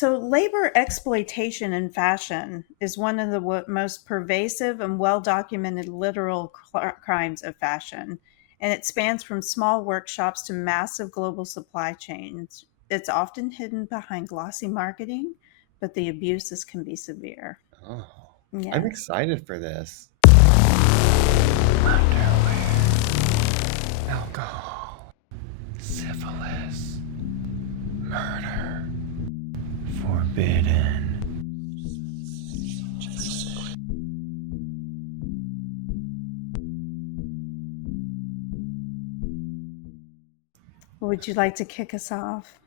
So, labor exploitation in fashion is one of the most pervasive and well documented literal crimes of fashion. And it spans from small workshops to massive global supply chains. It's often hidden behind glossy marketing, but the abuses can be severe. Oh, I'm Yes. excited for this. Alcohol, syphilis, murder, forbidden. Would you like to kick us off?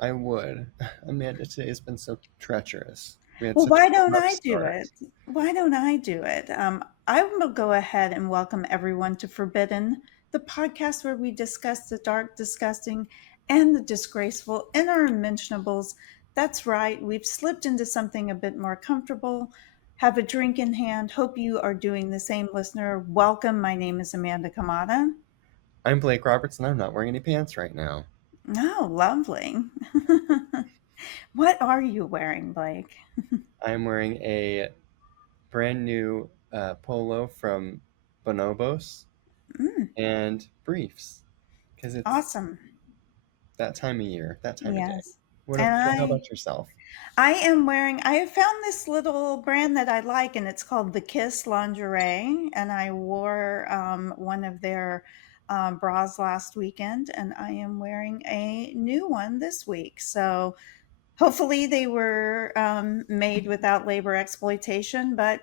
I would. Amanda, today has been so treacherous. We had Well, such a why don't rough I do start. it? Why don't I do it? I will go ahead and welcome everyone to Forbidden, the podcast where we discuss the dark, disgusting, and the disgraceful in our unmentionables. That's right, we've slipped into something a bit more comfortable. Have a drink in hand. Hope you are doing the same, listener. Welcome. My name is Amanda Kamada. I'm Blake Roberts, and I'm not wearing any pants right now. Oh, lovely. What are you wearing, Blake? I'm wearing a brand new polo from Bonobos Mm, and briefs because it's awesome. that time of year, that time of day. Yes. And How about yourself? I am wearing, I have found this little brand that I like, and it's called The Kiss Lingerie. And I wore one of their bras last weekend, and I am wearing a new one this week. So hopefully they were made without labor exploitation. But,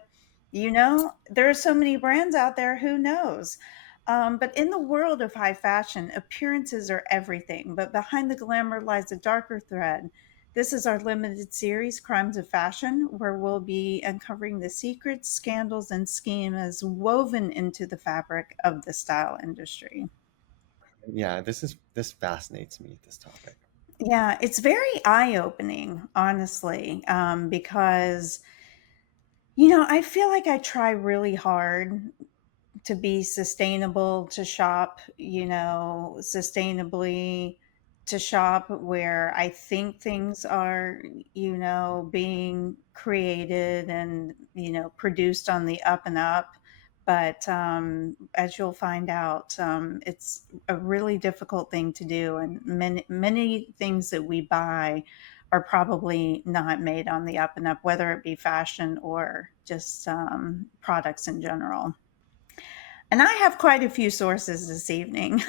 there are so many brands out there, who knows? But in the world of high fashion, appearances are everything. But behind the glamour lies a darker thread. This is our limited series, Crimes of Fashion, where we'll be uncovering the secrets, scandals, and schemes woven into the fabric of the style industry. Yeah, this fascinates me, this topic. Yeah, it's very eye opening, honestly, because, I feel like I try really hard to be sustainable, to shop, sustainably, to shop where I think things are, being created and, produced on the up and up. But as you'll find out, it's a really difficult thing to do. And many things that we buy are probably not made on the up and up, whether it be fashion or just products in general. And I have quite a few sources this evening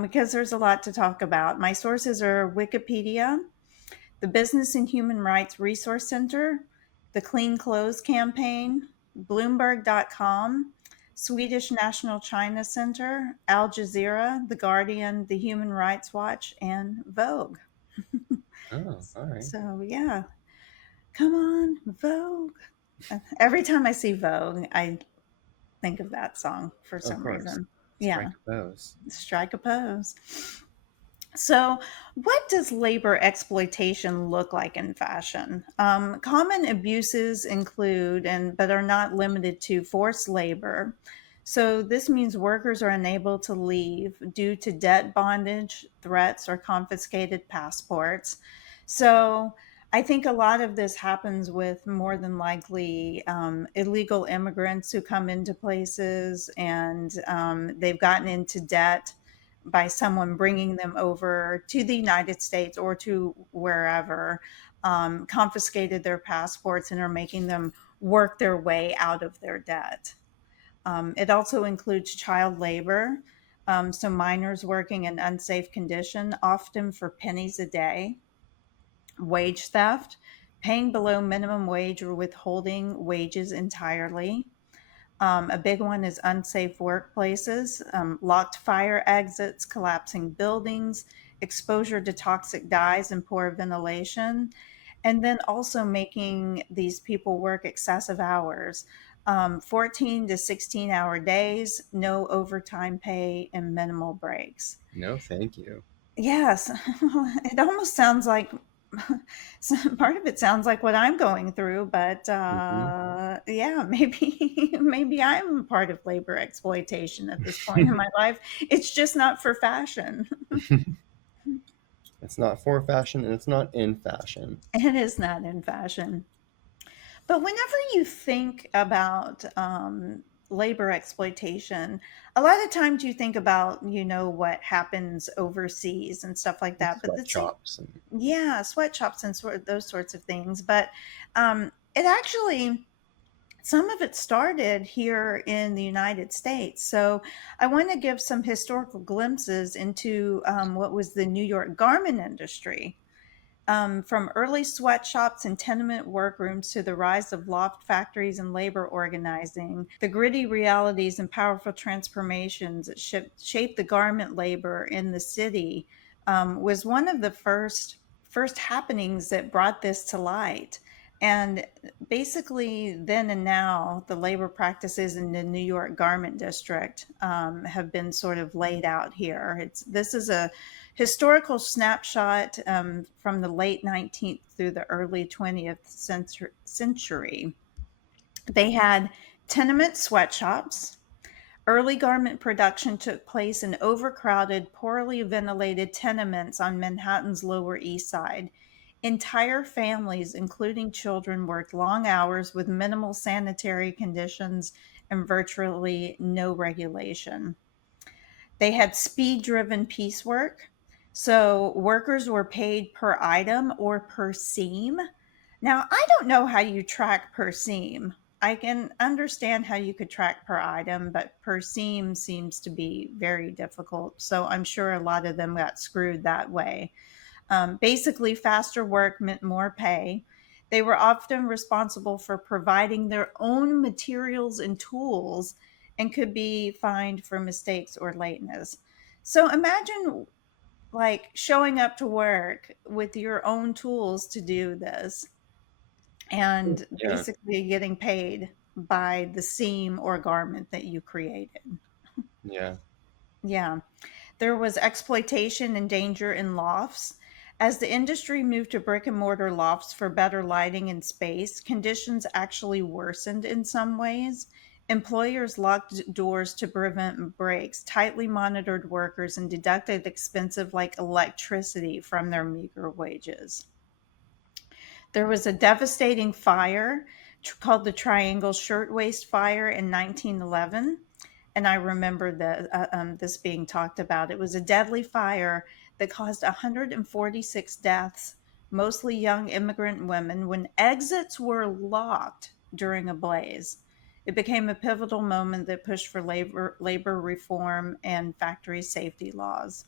because there's a lot to talk about. My sources are Wikipedia, the Business and Human Rights Resource Center, the Clean Clothes Campaign, Bloomberg.com, Swedish National China Center, Al Jazeera, The Guardian, the Human Rights Watch, and Vogue. Oh, all right. So, yeah, come on, Vogue. Every time I see Vogue, I think of that song for Of some course. reason. Yeah. Strike a pose. Strike a pose. So, what does labor exploitation look like in fashion? Common abuses include, and but are not limited to, forced labor. So, this means workers are unable to leave due to debt bondage, threats, or confiscated passports. So, I think a lot of this happens with, more than likely, illegal immigrants who come into places, and they've gotten into debt by someone bringing them over to the United States or to wherever, confiscated their passports and are making them work their way out of their debt. It also includes child labor, so minors working in unsafe condition, often for pennies a day, wage theft, paying below minimum wage or withholding wages entirely. A big one is unsafe workplaces, locked fire exits, collapsing buildings, exposure to toxic dyes, and poor ventilation. And then also making these people work excessive hours, 14 to 16-hour days, no overtime pay, and minimal breaks. No, thank you. Yes, it almost sounds like part of it sounds like what I'm going through, but Hmm. yeah, maybe maybe I'm part of labor exploitation at this point in my life. It's just not for fashion. It's not for fashion and it's not in fashion. It is not in fashion. But whenever you think about labor exploitation, a lot of times you think about, what happens overseas and stuff like that. But Sweatshops and yeah, sweatshops and those sorts of things. But it actually, some of it started here in the United States. So I want to give some historical glimpses into what was the New York garment industry. From early sweatshops and tenement workrooms to the rise of loft factories and labor organizing, the gritty realities and powerful transformations that shaped the garment labor in the city was one of the first happenings that brought this to light. And basically, then and now, the labor practices in the New York garment district have been sort of laid out here. This is a historical snapshot from the late 19th through the early 20th century. They had tenement sweatshops. Early garment production took place in overcrowded, poorly ventilated tenements on Manhattan's Lower East Side. Entire families, including children, worked long hours with minimal sanitary conditions and virtually no regulation. They had speed driven piecework. So workers were paid per item or per seam. Now, I don't know how you track per seam. I can understand how you could track per item, but per seam seems to be very difficult. So I'm sure a lot of them got screwed that way. Basically, faster work meant more pay. They were often responsible for providing their own materials and tools and could be fined for mistakes or lateness. So imagine like showing up to work with your own tools to do this and yeah, basically getting paid by the seam or garment that you created. yeah. Yeah. There was exploitation and danger in lofts. As the industry moved to brick and mortar lofts for better lighting and space, conditions actually worsened in some ways. Employers locked doors to prevent breaks, tightly monitored workers, and deducted expensive like electricity from their meager wages. There was a devastating fire called the Triangle Shirtwaist Fire in 1911. And I remember this being talked about. It was a deadly fire that caused 146 deaths, mostly young immigrant women, when exits were locked during a blaze. It became a pivotal moment that pushed for labor reform and factory safety laws.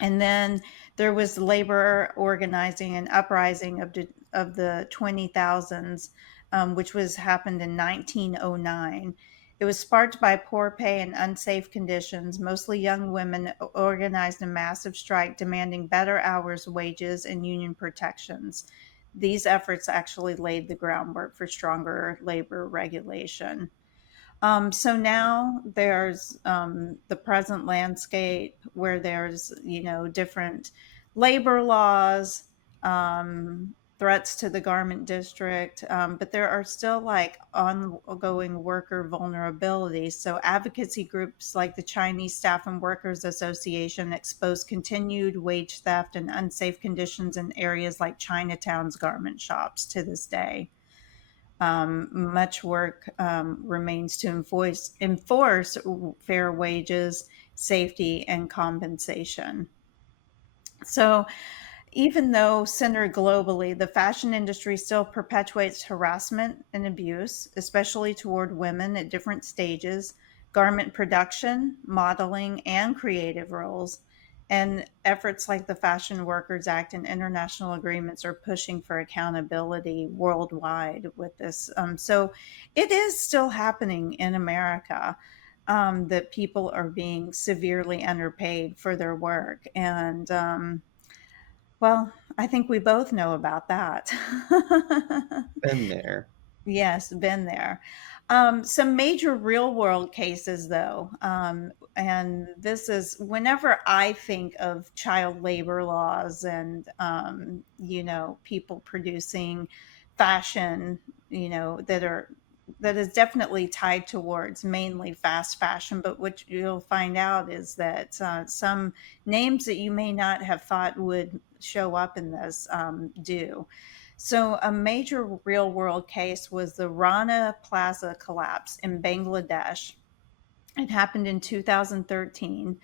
And then there was labor organizing and uprising of the 20,000s, which was happened in 1909. It was sparked by poor pay and unsafe conditions. Mostly young women organized a massive strike demanding better hours, wages, and union protections. These efforts actually laid the groundwork for stronger labor regulation. So now there's the present landscape where there's, different labor laws, threats to the garment district, but there are still like ongoing worker vulnerabilities. So advocacy groups like the Chinese Staff and Workers Association expose continued wage theft and unsafe conditions in areas like Chinatown's garment shops to this day. Much work remains to enforce fair wages, safety, and compensation. So, even though centered globally, the fashion industry still perpetuates harassment and abuse, especially toward women at different stages, garment production, modeling, and creative roles. And efforts like the Fashion Workers Act and international agreements are pushing for accountability worldwide with this. So it is still happening in America, that people are being severely underpaid for their work. And well, I think we both know about that. Been there. Yes, been there. Some major real world cases, though, and this is whenever I think of child labor laws and, people producing fashion, that are that is definitely tied towards mainly fast fashion. But what you'll find out is that some names that you may not have thought would show up in this do. So, a major real world case was the Rana Plaza collapse in Bangladesh. It happened in 2013.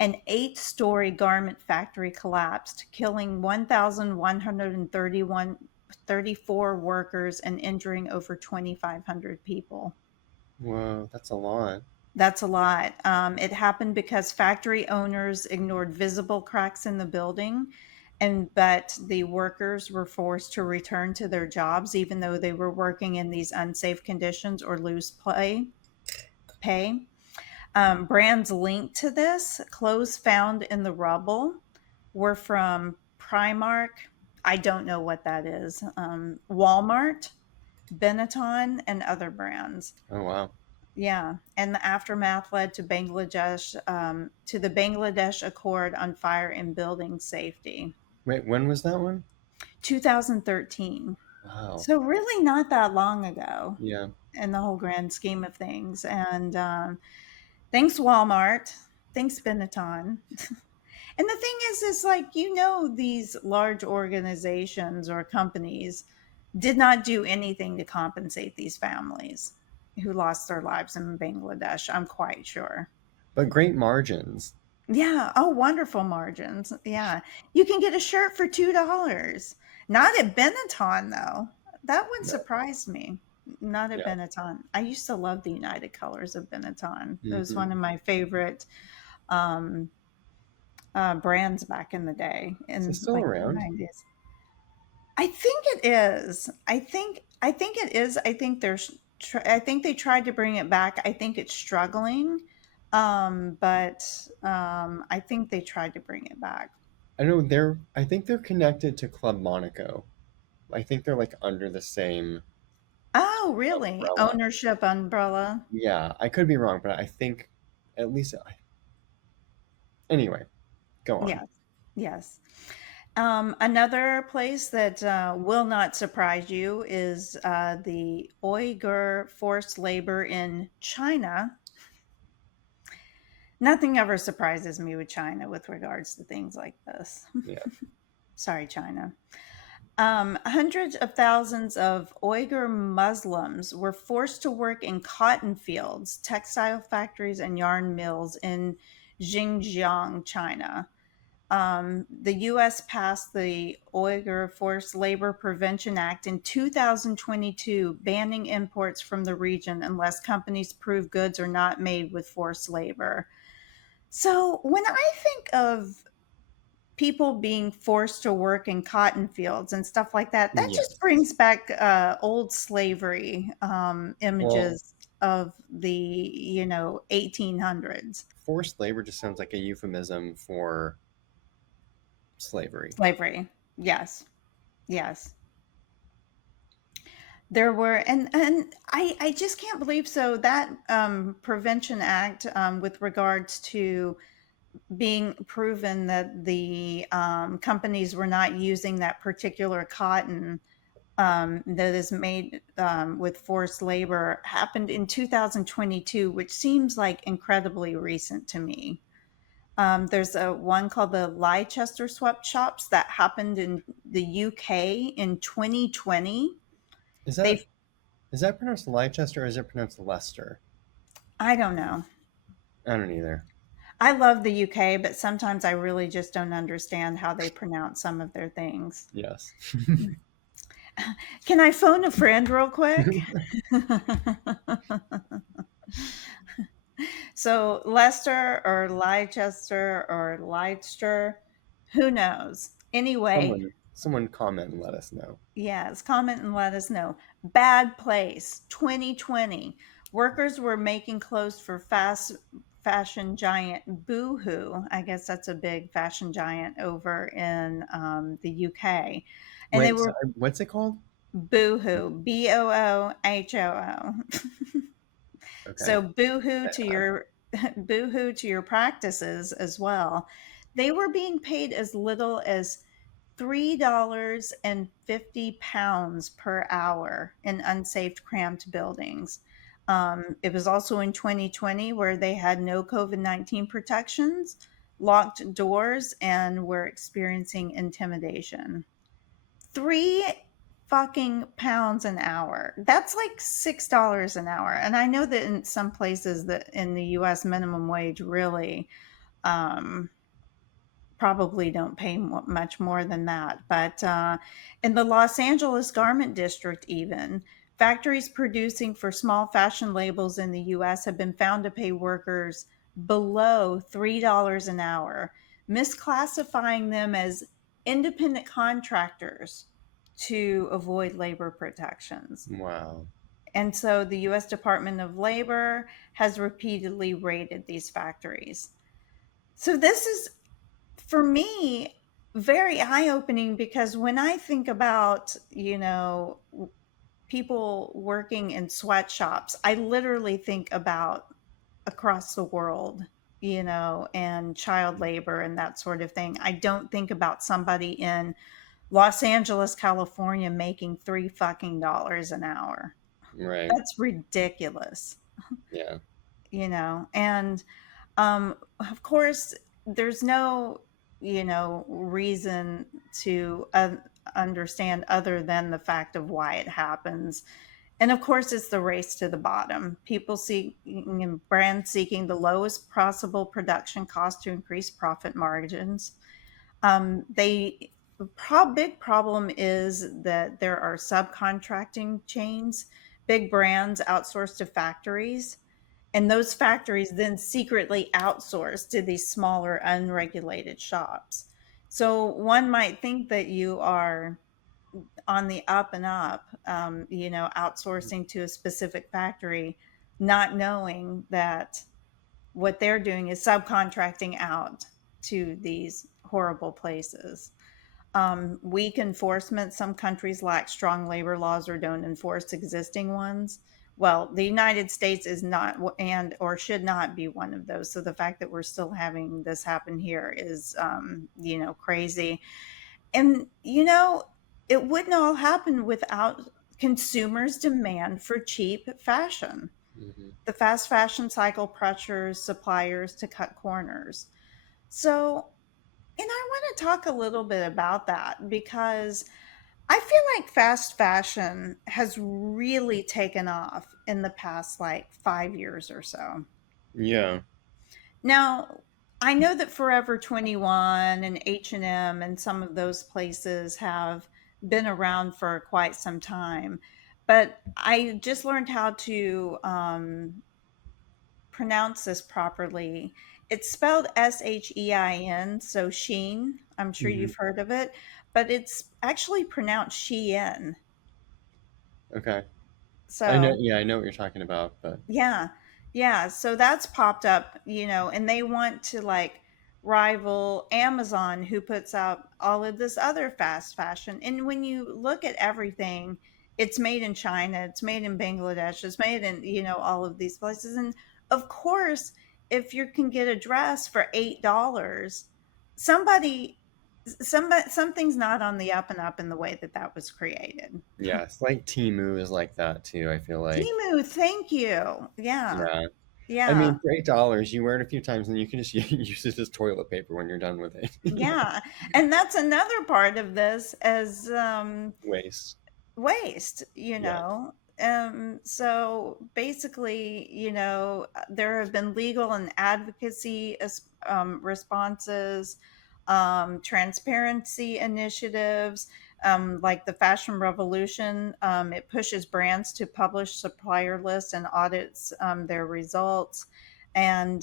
An eight-story garment factory collapsed, killing 1,134 workers and injuring over 2,500 people. Whoa, that's a lot. That's a lot. It happened because factory owners ignored visible cracks in the building, and but the workers were forced to return to their jobs even though they were working in these unsafe conditions or lose pay. Brands linked to this, clothes found in the rubble, were from Primark. I don't know what that is. Walmart, Benetton, and other brands. Oh wow. Yeah, and the aftermath led to the Bangladesh Accord on Fire and Building Safety, Wait, when was that one? 2013. Wow. So really not that long ago Yeah. in the whole grand scheme of things. And thanks Walmart, thanks Benetton. And the thing is like, these large organizations or companies did not do anything to compensate these families who lost their lives in Bangladesh, I'm quite sure. But great margins. Yeah. Oh, wonderful margins. Yeah. You can get a shirt for $2. Not at Benetton, though. That one No. surprised me. Not at Yeah. Benetton. I used to love the United Colors of Benetton. It was Hmm. one of my favorite um, brands back in the day, Is it in still like the around? 90s. I think it is. I think it is. I think they tried to bring it back. I think it's struggling. But I think they tried to bring it back. I know I think they're connected to Club Monaco. I think they're like under the same Oh, really? umbrella. Ownership umbrella? Yeah, I could be wrong, but I think at least anyway, go on. Yes. Yes. Another place that will not surprise you is the Uyghur forced labor in China. Nothing ever surprises me with China with regards to things like this. Yeah. Sorry, China. Hundreds of thousands of Uyghur Muslims were forced to work in cotton fields, textile factories, and yarn mills in Xinjiang, China. The U.S. passed the Uyghur Forced Labor Prevention Act in 2022, banning imports from the region unless companies prove goods are not made with forced labor. So when I think of people being forced to work in cotton fields and stuff like that, that just Yes. brings back old slavery Well, images of the 1800s. forced labor just sounds like a euphemism for slavery. Slavery, yes, yes. There were, and I just can't believe, so that Prevention Act, with regards to being proven that the companies were not using that particular cotton that is made with forced labor, happened in 2022, which seems like incredibly recent to me. There's a one called the Leicester Sweatshops that happened in the UK in 2020. Is They, that is that pronounced Leicester or is it pronounced Leicester? I don't know. I don't either. I love the UK, but sometimes I really just don't understand how they pronounce some of their things. Yes. Can I phone a friend real quick? So Leicester or Leicester or Leicester, who knows? Anyway, Someone comment and let us know. yes, comment and let us know. Bad place, 2020. Workers were making clothes for fast fashion giant Boohoo. I guess that's a big fashion giant over in the UK. And they Wait, were sorry, what's it called? Boohoo, Boohoo. Okay. So boohoo I, to I, your boohoo to your practices as well. They were being paid as little as $3.50 per hour in unsafe, cramped buildings. It was also in 2020 where they had no COVID-19 protections, locked doors, and were experiencing intimidation. Three fucking pounds an hour. That's like $6 an hour. And I know that in some places that in the US minimum wage really um, probably don't pay much more than that. But in the Los Angeles garment district, even factories producing for small fashion labels in the US have been found to pay workers below $3 an hour, misclassifying them as independent contractors to avoid labor protections. Wow. And so the US Department of Labor has repeatedly raided these factories. So this is, for me, very eye opening because when I think about, people working in sweatshops, I literally think about across the world, and child labor and that sort of thing. I don't think about somebody in Los Angeles, California making three fucking dollars an hour. Right. That's ridiculous, Yeah. and of course, there's no, reason to understand other than the fact of why it happens. And of course, it's the race to the bottom. People seeking and brands seeking the lowest possible production cost to increase profit margins. They big problem is that there are subcontracting chains. Big brands outsource to factories, and those factories then secretly outsource to these smaller, unregulated shops. So one might think that you are on the up and up, outsourcing to a specific factory, not knowing that what they're doing is subcontracting out to these horrible places. Weak enforcement. Some countries lack strong labor laws or don't enforce existing ones. Well, the United States is not and or should not be one of those. So the fact that we're still having this happen here is, crazy. And, it wouldn't all happen without consumers' demand for cheap fashion. Hmm. The fast fashion cycle pressures suppliers to cut corners. So, and I want to talk a little bit about that because I feel like fast fashion has really taken off in the past like 5 years or so. Yeah. Now, I know that Forever 21 and H&M and some of those places have been around for quite some time, but I just learned how to pronounce this properly. It's spelled Shein, so Sheen. I'm sure Hmm. you've heard of it, but it's actually pronounced Shein. Okay. I know. So Yeah, I know what you're talking about, but yeah. Yeah, so that's popped up, and they want to like rival Amazon who puts out all of this other fast fashion. And when you look at everything, it's made in China, it's made in Bangladesh, it's made in, all of these places. And of course, if you can get a dress for $8, somebody something's not on the up and up in the way that that was created. yeah, it's like Timu is like that too. I feel like. Timu, thank you. Yeah. Yeah. I Yeah. mean, for $8, you wear it a few times, and you can just use it as toilet paper when you're done with it. Yeah, and that's another part of this as Waste. waste, Yeah. so basically, there have been legal and advocacy responses, transparency initiatives, like the Fashion Revolution. It pushes brands to publish supplier lists and audits their results. And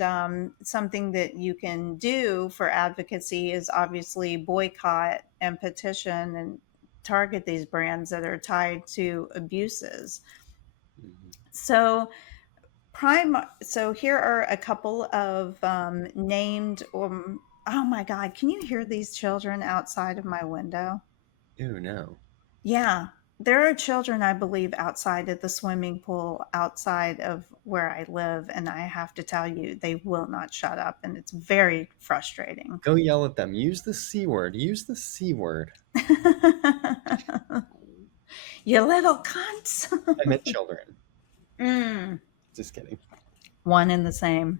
something that you can do for advocacy is obviously boycott and petition and target these brands that are tied to abuses. Hmm. So so here are a couple of named. Oh my God! Can you hear these children outside of my window? Ew, no. Yeah. There are children, I believe, outside of the swimming pool outside of where I live, and I have to tell you, they will not shut up, and it's very frustrating. Go yell at them. Use the C word. Use the C word. You little cunts. I meant children. Mm, Just kidding. one and the same.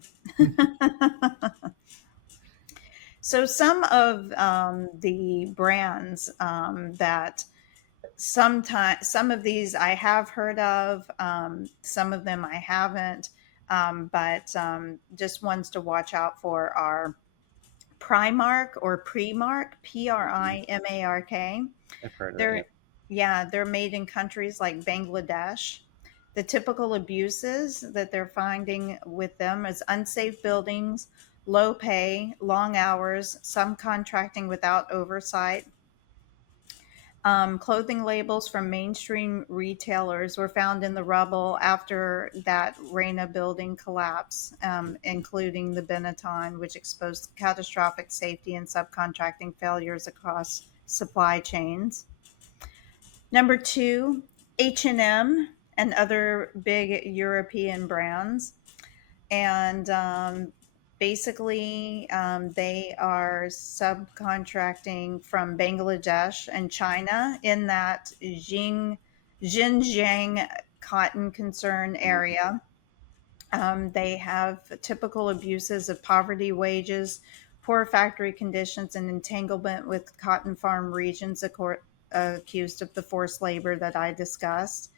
So some of the brands that sometimes some of these I have heard of, some of them I haven't, but just ones to watch out for are Primark or Premark, Primark. I've heard of it. Yeah. They're Yeah, they're made in countries like Bangladesh. The typical abuses that they're finding with them is unsafe buildings, low pay, long hours, some contracting without oversight. Clothing labels from mainstream retailers were found in the rubble after that Rana building collapse, including the Benetton, which exposed catastrophic safety and subcontracting failures across supply chains. Number two, H&M and other big European brands. And basically, they are subcontracting from Bangladesh and China in that Xinjiang cotton concern area. They have typical abuses of poverty wages, poor factory conditions, and entanglement with cotton farm regions accused of the forced labor that I discussed.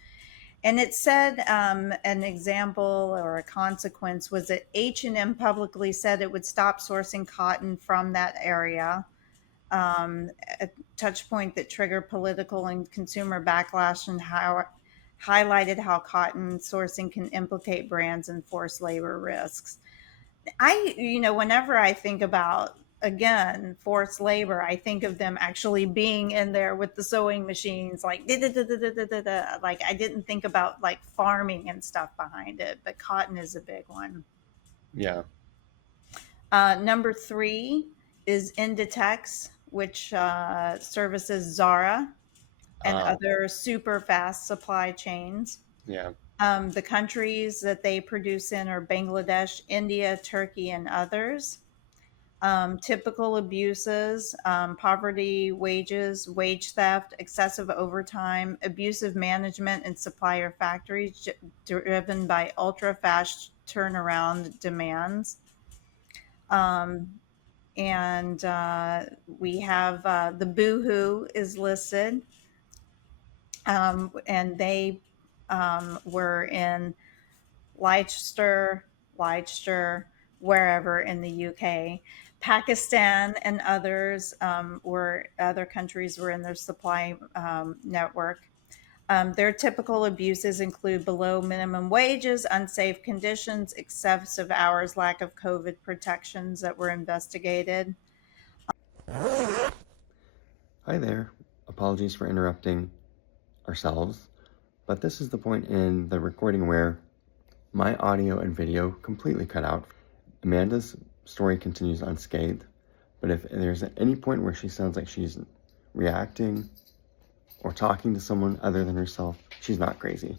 And it said an example or a consequence was that H&M publicly said it would stop sourcing cotton from that area, a touch point that triggered political and consumer backlash, and how highlighted how cotton sourcing can implicate brands and forced labor risks. Whenever I think about, again, forced labor, I think of them actually being in there with the sewing machines, like da, da, da, da, da, da, da. Like I didn't think about like farming and stuff behind it, but cotton is a big one. Yeah. Number three is Inditex, which services Zara and Uh, other super fast supply chains. yeah. The countries that they produce in are Bangladesh, India, Turkey, and others. Typical abuses, poverty, wages, wage theft, excessive overtime, abusive management in supplier factories driven by ultra fast turnaround demands. Um, and we have the Boohoo is listed, and they were in Leicester, wherever in the UK. Pakistan and other countries were in their supply network. Their typical abuses include below minimum wages, unsafe conditions, excessive hours, lack of COVID protections that were investigated. Hi there. Apologies for interrupting ourselves, but this is the point in the recording where my audio and video completely cut out. Amanda's story continues unscathed, but if there's any point where she sounds like she's reacting or talking to someone other than herself, she's not crazy.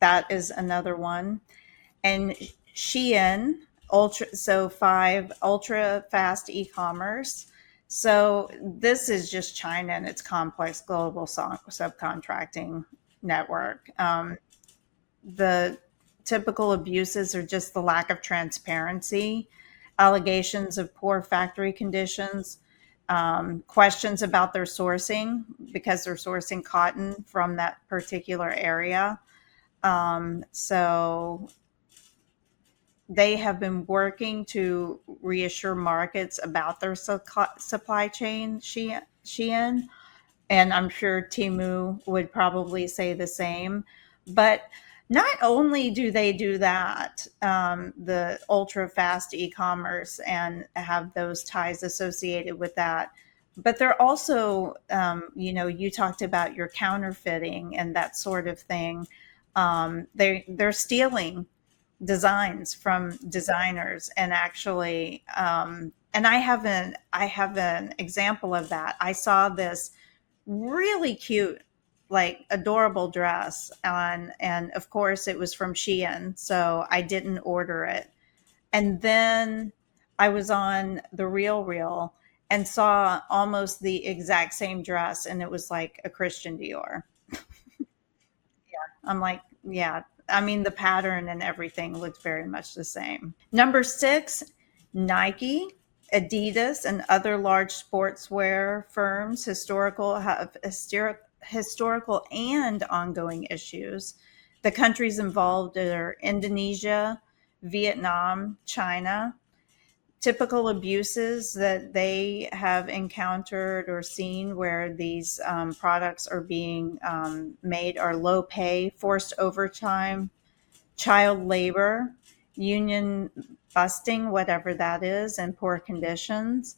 That is another one. And Shein, ultra fast e-commerce. So this is just China and its complex global subcontracting network. The typical abuses are just the lack of transparency, allegations of poor factory conditions, questions about their sourcing because they're sourcing cotton from that particular area. So they have been working to reassure markets about their supply chain, Shein, and I'm sure Timu would probably say the same. But not only do they do that, the ultra fast e-commerce, and have those ties associated with that, but they're also, you talked about your counterfeiting and that sort of thing. They're stealing designs from designers and actually and I have an example of that. I saw this really cute, like adorable dress on, and of course it was from Shein, so I didn't order it. And then I was on the Real and saw almost the exact same dress, and it was like a Christian Dior. I'm like, yeah, I mean, the pattern and everything looked very much the same. Number six, Nike, Adidas, and other large sportswear firms historical and ongoing issues. The countries involved are Indonesia, Vietnam, China. Typical abuses that they have encountered or seen where these products are being made are low pay, forced overtime, child labor, union busting, whatever that is, and poor conditions.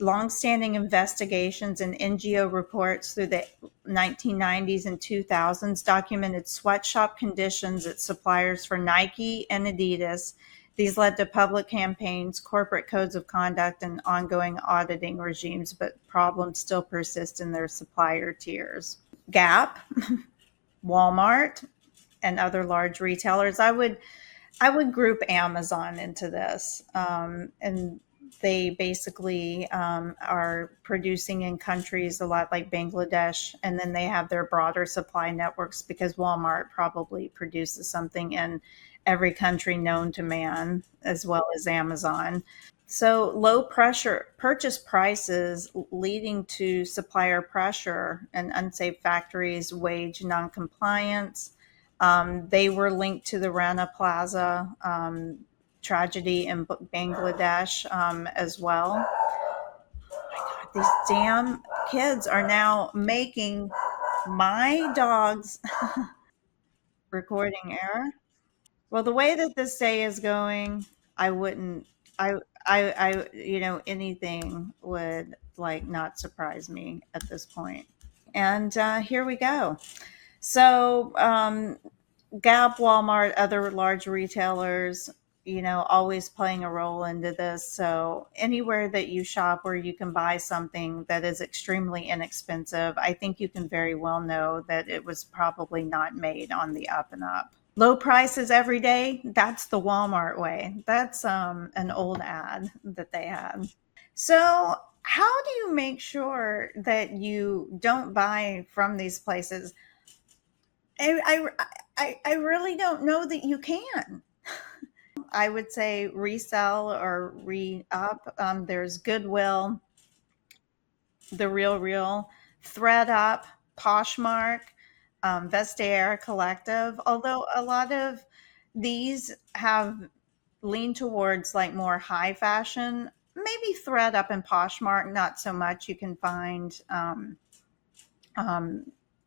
Longstanding investigations and NGO reports through the 1990s and 2000s documented sweatshop conditions at suppliers for Nike and Adidas. These led to public campaigns, corporate codes of conduct, and ongoing auditing regimes, but problems still persist in their supplier tiers. Gap, Walmart, and other large retailers. I would group Amazon into this, and they basically are producing in countries a lot like Bangladesh, and then they have their broader supply networks because Walmart probably produces something in every country known to man, as well as Amazon. So low pressure purchase prices leading to supplier pressure and unsafe factories, wage noncompliance. They were linked to the Rana Plaza tragedy in Bangladesh as well. These damn kids are now making my dog's recording error. Well, the way that this day is going, I wouldn't. I. Anything would like not surprise me at this point. And here we go. So, Gap, Walmart, other large retailers, always playing a role into this. So, anywhere that you shop where you can buy something that is extremely inexpensive, I think you can very well know that it was probably not made on the up and up. Low prices every day, that's the Walmart way. That's an old ad that they had. So, how do you make sure that you don't buy from these places? I really don't know that you can. I would say resell or re up. There's Goodwill, the Real, Thread Up, Poshmark, Vestiaire Collective. Although a lot of these have leaned towards like more high fashion, maybe Thread Up and Poshmark, not so much. You can find um,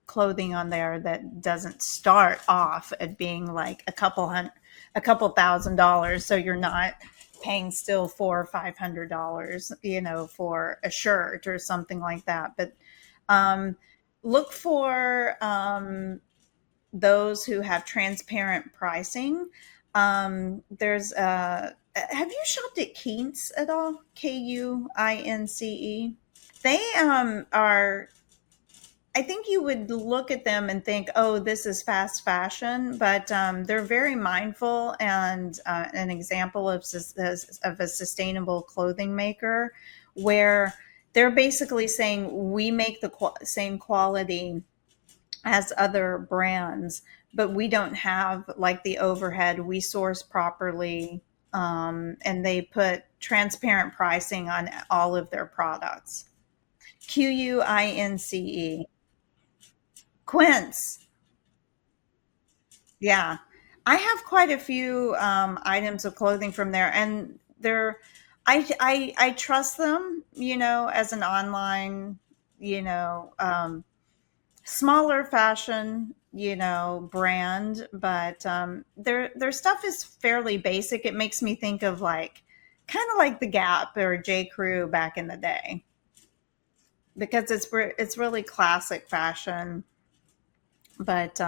clothing on there that doesn't start off at being like a couple $1,000. So you're not paying still $400 or $500, for a shirt or something like that. But um, look for those who have transparent pricing. There's have you shopped at Quince at all? Kuince. They are, I think you would look at them and think, "Oh, this is fast fashion," but they're very mindful and an example of a sustainable clothing maker, where they're basically saying we make the same quality as other brands, but we don't have like the overhead. We source properly, and they put transparent pricing on all of their products. Quince. Quince. Yeah. I have quite a few items of clothing from there, and I trust them, as an online, smaller fashion, brand, but their stuff is fairly basic. It makes me think of like kind of like the Gap or J. Crew back in the day, because it's really classic fashion, but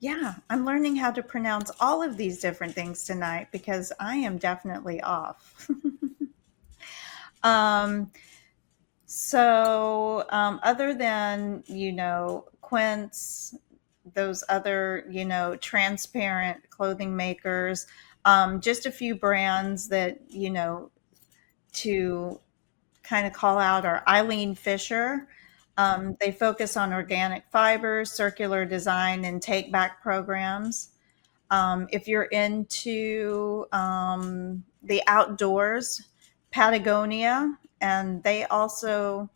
yeah, I'm learning how to pronounce all of these different things tonight because I am definitely off. Um, other than, Quince, those other, transparent clothing makers, just a few brands that, to kind of call out are Eileen Fisher. They focus on organic fibers, circular design, and take back programs. If you're into the outdoors, Patagonia, and they also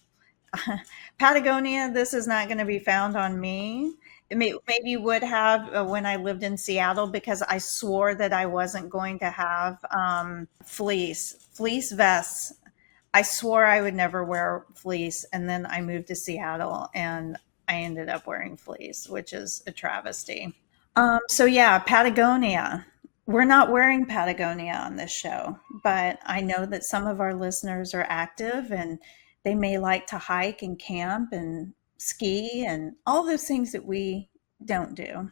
Patagonia. This is not going to be found on me. Maybe would have when I lived in Seattle, because I swore that I wasn't going to have fleece vests. I swore I would never wear fleece, and then I moved to Seattle and I ended up wearing fleece, which is a travesty. So yeah, Patagonia. We're not wearing Patagonia on this show, but I know that some of our listeners are active and they may like to hike and camp and ski and all those things that we don't do.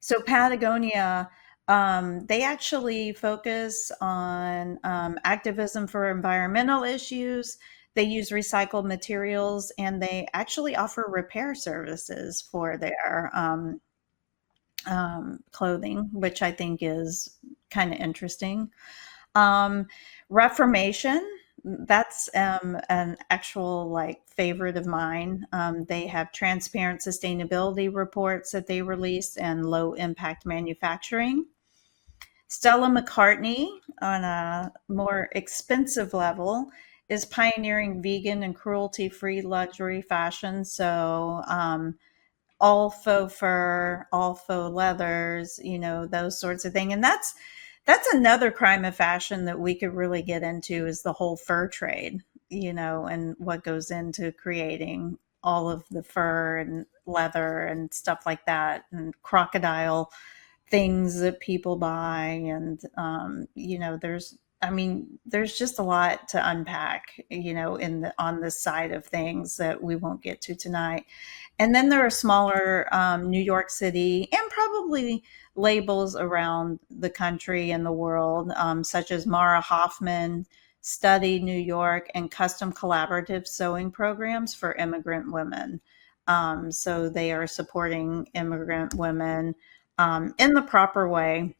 So Patagonia, they actually focus on activism for environmental issues. They use recycled materials and they actually offer repair services for their clothing, which I think is kind of interesting. Um, Reformation, that's an actual like favorite of mine. They have transparent sustainability reports that they release and low impact manufacturing. Stella McCartney, on a more expensive level, is pioneering vegan and cruelty free luxury fashion. So, all faux fur, all faux leathers, those sorts of things. And that's another crime of fashion that we could really get into, is the whole fur trade, and what goes into creating all of the fur and leather and stuff like that, and crocodile things that people buy. And there's just a lot to unpack, on this side of things that we won't get to tonight. And then there are smaller New York City and probably labels around the country and the world, such as Mara Hoffman, Study New York, and custom collaborative sewing programs for immigrant women. So they are supporting immigrant women in the proper way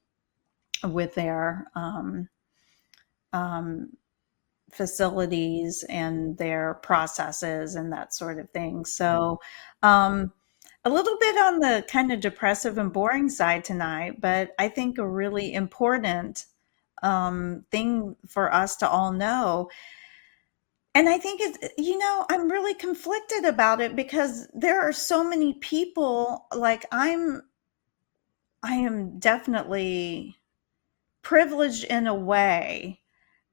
with their um, facilities and their processes and that sort of thing. So, um, a little bit on the kind of depressive and boring side tonight, but I think a really important thing for us to all know. And I think I'm really conflicted about it, because there are so many people, like I am definitely privileged in a way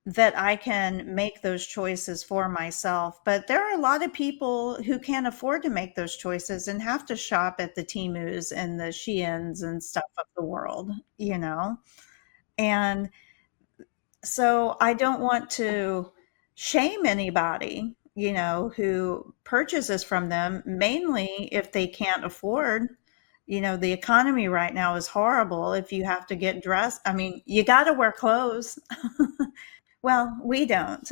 that I can make those choices for myself. But there are a lot of people who can't afford to make those choices and have to shop at the Temus and the Sheins and stuff of the world, you know? And so I don't want to shame anybody, who purchases from them, mainly if they can't afford. The economy right now is horrible. If you have to get dressed, I mean, you got to wear clothes. Well, we don't.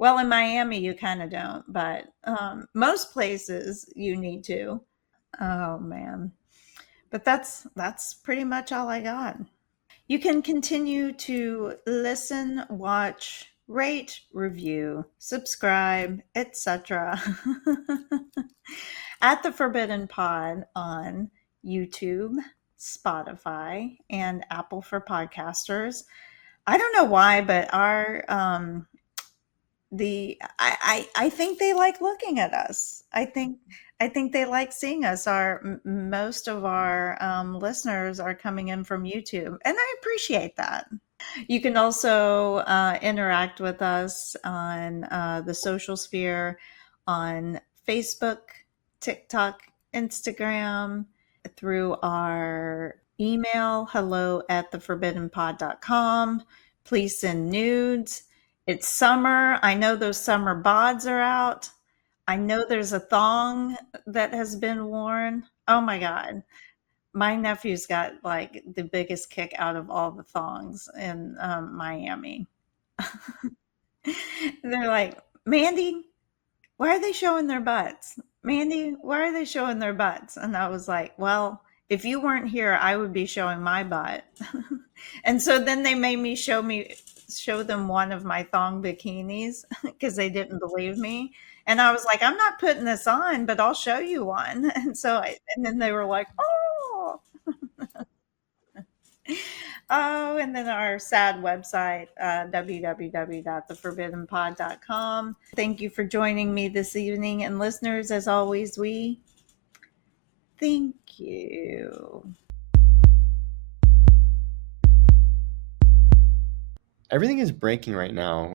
Well, in Miami, you kind of don't, but most places you need to. Oh man, but that's pretty much all I got. You can continue to listen, watch, rate, review, subscribe, etc. at the Forbidden Pod on YouTube, Spotify, and Apple for podcasters. I don't know why, but our the I think they like looking at us. I think they like seeing us. Our most of our listeners are coming in from YouTube, and I appreciate that. You can also interact with us on the social sphere, on Facebook, TikTok, Instagram, through our email, hello at theforbiddenpod.com. Please send nudes. It's summer. I know those summer bods are out. I know there's a thong that has been worn. Oh my God. My nephew's got like the biggest kick out of all the thongs in Miami. They're like, Mandy, why are they showing their butts? Mandy, why are they showing their butts? And I was like, well, if you weren't here, I would be showing my butt. And so then they made me show them one of my thong bikinis because they didn't believe me. And I was like, I'm not putting this on, but I'll show you one. And then they were like, oh, oh, and then our sad website, www.theforbiddenpod.com. Thank you for joining me this evening. And listeners, as always, we thank you. Everything is breaking right now.